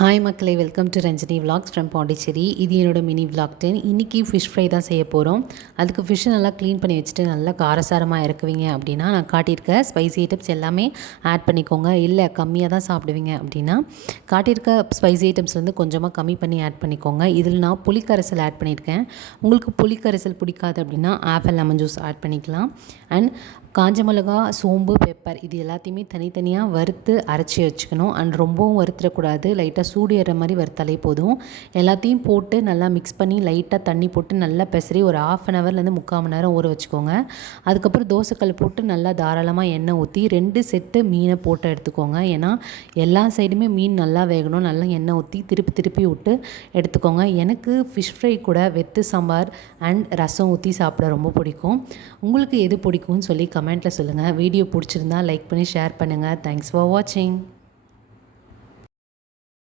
Hi மக்களே, welcome to Ranjini vlogs from Pondicherry. இது என்னோட மினி விலாக் 10. இன்றைக்கி ஃபிஷ் ஃப்ரை தான் செய்ய போகிறோம். அதுக்கு ஃபிஷ்ஷை நல்லா க்ளீன் பண்ணி வச்சுட்டு நல்லா காரசாரமாக இறக்குவீங்க அப்படின்னா நான் காட்டியிருக்க ஸ்பைசி ஐட்டம்ஸ் எல்லாமே ஆட் பண்ணிக்கோங்க. இல்லை கம்மியாக தான் சாப்பிடுவீங்க அப்படின்னா காட்டியிருக்க ஸ்பைசி ஐட்டம்ஸ் வந்து கொஞ்சமாக கம்மி பண்ணி ஆட் பண்ணிக்கோங்க. இதில் நான் புளிக்கரைசல் ஆட் பண்ணியிருக்கேன். உங்களுக்கு புளிக்கரைசல் பிடிக்காது அப்படின்னா ஆப்பிள் லெமன் ஜூஸ் ஆட் பண்ணிக்கலாம். அண்ட் காஞ்ச மிளகா, சோம்பு, பெப்பர் இது எல்லாத்தையுமே தனித்தனியாக வறுத்து அரைச்சி வச்சுக்கணும். அண்ட் ரொம்பவும் வறுத்துடக்கூடாது, லைட்டாக சூடு ஏற மாதிரி வறுத்தாலே போதும். எல்லாத்தையும் போட்டு நல்லா மிக்ஸ் பண்ணி லைட்டாக தண்ணி போட்டு நல்லா பெசரி ஒரு 1/2 ஹவர்லேருந்து 3/4 மணி நேரம் ஊற வச்சுக்கோங்க. அதுக்கப்புறம் தோசைக்கல் போட்டு நல்லா தாராளமாக எண்ணெய் ஊற்றி 2 செட்டு மீனை போட்டு எடுத்துக்கோங்க. ஏன்னா எல்லா சைடுமே மீன் நல்லா வேகணும். நல்லா எண்ணெய் ஊற்றி திருப்பி திருப்பி விட்டு எடுத்துக்கோங்க. எனக்கு ஃபிஷ் ஃப்ரை கூட வெத்து சாம்பார் அண்ட் ரசம் ஊற்றி சாப்பிட ரொம்ப பிடிக்கும். உங்களுக்கு எது பிடிக்கும்னு சொல்லி கமெண்ட்டில் சொல்லுங்கள். வீடியோ பிடிச்சிருந்தா லைக் பண்ணி ஷேர் பண்ணுங்கள். தேங்க்ஸ் ஃபார் வாட்சிங்.